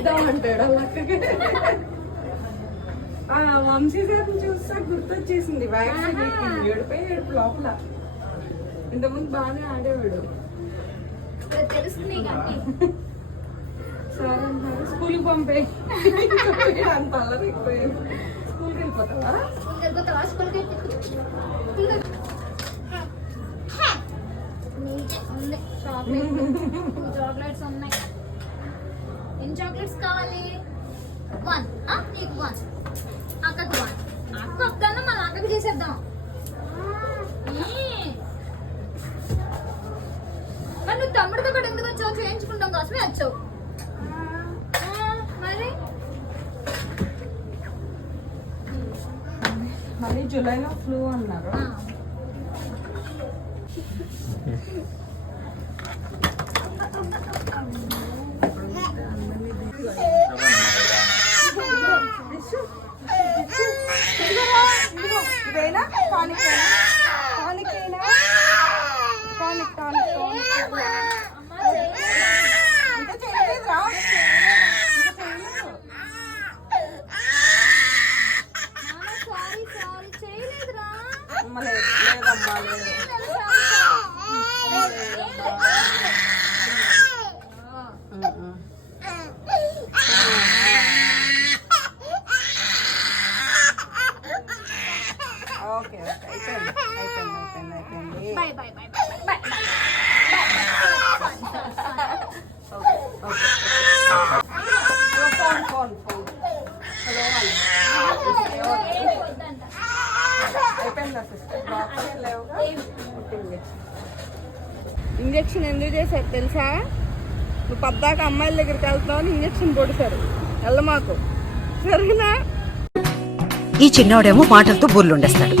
ఇద్దామంటాడు అక్కకి. వంశీ గారిని చూస్తే గుర్తొచ్చేసింది వ్యాక్సిన్ ఏడుపు లోపల. ఇంతకుముందు బాగానే ఆడేవాడు. తెలుస్తుంది సార్ అంటారు స్కూల్కి పంపే అంత అల్లరి ఎక్కువైంది. స్కూల్కి వెళ్ళిపోతావా? స్కూల్కి చాక్లెట్స్ ఉన్నాయి. ఎన్ని చాక్లెట్స్ కావాలి? 1. నీకు 1, అక్కకు 1. అక్క వద్దన్నా మన అక్కకి చేసేద్దాం. మరి నువ్వు తమ్ముడితో కూడా ఎందుకు వచ్చావు? చేయించుకుంటాం కోసమే వచ్చావు మరి. మళ్ళీ జూలైలో ఫ్లూ అన్నారు. ఇదేనా టానిక్? టానిక్ టానిక్ టానిక్ ఇంకా చేయలేదురా? లేదమ్మా లేదు. ఓకే ఓకే అయిపోయింది అయిపోయింది అయిపోయింది అయిపోయింది. By by by by by. Phone phone phone hello అయిపోయిందా సిస్టర్? ఇంజక్షన్ ఎందుకు చేశారు తెలుసా? నువ్వు పద్దాక అమ్మాయిల దగ్గరికి వెళ్తున్నావు అని ఇంజక్షన్ పొడిచారు. వెళ్ళమాకు సరేనా? ఈ చిన్నోడేమో మాటలతో బుర్లుండేస్తాడు.